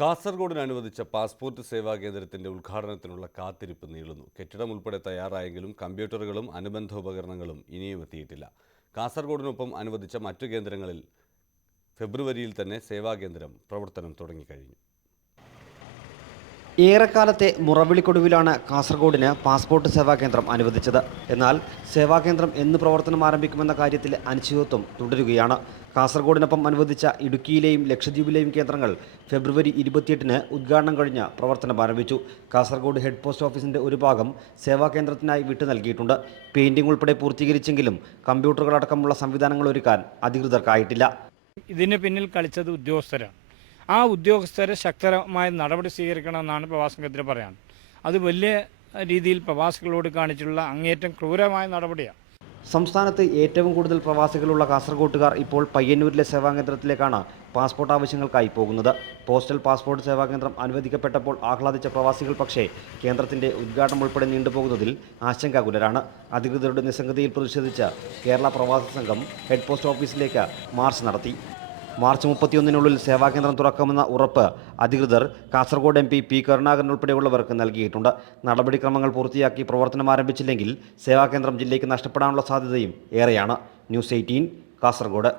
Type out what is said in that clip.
കാസർഗോഡിന് അനുവദിച്ച പാസ്പോർട്ട് സേവാ കേന്ദ്രത്തിന്റെ ഉദ്ഘാടനത്തിനുള്ള കാത്തിരിപ്പ് നീളുന്നു. കെട്ടിടം ഉൾപ്പെടെ തയ്യാറായെങ്കിലും കമ്പ്യൂട്ടറുകളും അനുബന്ധ ഉപകരണങ്ങളും ഇനിയും എത്തിയിട്ടില്ല. കാസർഗോഡിനൊപ്പം അനുവദിച്ച മറ്റു കേന്ദ്രങ്ങളിൽ ഫെബ്രുവരിയിൽ തന്നെ സേവാകേന്ദ്രം പ്രവർത്തനം തുടങ്ങിക്കഴിഞ്ഞു. ഏറെക്കാലത്തെ മുറവിളിക്കൊടുവിലാണ് കാസർഗോഡിന് പാസ്പോർട്ട് സേവാകേന്ദ്രം അനുവദിച്ചത്. എന്നാൽ സേവാകേന്ദ്രം എന്ന് പ്രവർത്തനം ആരംഭിക്കുമെന്ന കാര്യത്തിൽ അനിശ്ചിതത്വം തുടരുകയാണ്. കാസർഗോഡിനൊപ്പം അനുവദിച്ച ഇടുക്കിയിലെയും ലക്ഷദ്വീപിലെയും കേന്ദ്രങ്ങൾ ഫെബ്രുവരി 28-ന് ഉദ്ഘാടനം കഴിഞ്ഞ് പ്രവർത്തനം ആരംഭിച്ചു. കാസർഗോഡ് ഹെഡ് പോസ്റ്റ് ഓഫീസിന്റെ ഒരു ഭാഗം സേവാകേന്ദ്രത്തിനായി വിട്ടു നൽകിയിട്ടുണ്ട്. പെയിന്റിംഗ് ഉൾപ്പെടെ പൂർത്തീകരിച്ചെങ്കിലും കമ്പ്യൂട്ടറുകളടക്കമുള്ള സംവിധാനങ്ങൾ ഒരുക്കാൻ അധികൃതർക്കായിട്ടില്ല. ഇതിന് പിന്നിൽ കളിച്ചത് ഉദ്യോഗസ്ഥരാണ്. ആ ഉദ്യോഗസ്ഥരെ ശക്തമായ നടപടി സ്വീകരിക്കണമെന്നാണ് പ്രവാസി കേന്ദ്രം പറയാൻ. അത് വലിയ രീതിയിൽ പ്രവാസികളോട് കാണിച്ചുള്ള അങ്ങേയറ്റം ക്രൂരമായ നടപടിയാണ്. സംസ്ഥാനത്ത് ഏറ്റവും കൂടുതൽ പ്രവാസികളുള്ള കാസർഗോട്ടുകാർ ഇപ്പോൾ പയ്യന്നൂരിലെ സേവാകേന്ദ്രത്തിലേക്കാണ് പാസ്പോർട്ട് ആവശ്യങ്ങൾക്കായി പോകുന്നത്. പോസ്റ്റൽ പാസ്പോർട്ട് സേവാകേന്ദ്രം അനുവദിക്കപ്പെട്ടപ്പോൾ ആഹ്ലാദിച്ച പ്രവാസികൾ പക്ഷേ കേന്ദ്രത്തിന്റെ ഉദ്ഘാടനം ഉൾപ്പെടെ നീണ്ടുപോകുന്നതിൽ ആശങ്കാകുലരാണ്. അധികൃതരുടെ നിസ്സംഗതയിൽ പ്രതിഷേധിച്ച് കേരള പ്രവാസി സംഘം ഹെഡ് പോസ്റ്റ് ഓഫീസിലേക്ക് മാർച്ച് നടത്തി. മാർച്ച് 31-നുള്ളിൽ സേവാകേന്ദ്രം തുറക്കുമെന്ന ഉറപ്പ് അധികൃതർ കാസർഗോഡ് MP P കരുണാകരൻ ഉൾപ്പെടെയുള്ളവർക്ക് നൽകിയിട്ടുണ്ട്. നടപടിക്രമങ്ങൾ പൂർത്തിയാക്കി പ്രവർത്തനം ആരംഭിച്ചില്ലെങ്കിൽ സേവാകേന്ദ്രം ജില്ലയ്ക്ക് നഷ്ടപ്പെടാനുള്ള സാധ്യതയും ഏറെയാണ്. ന്യൂസ് 18 കാസർഗോഡ്.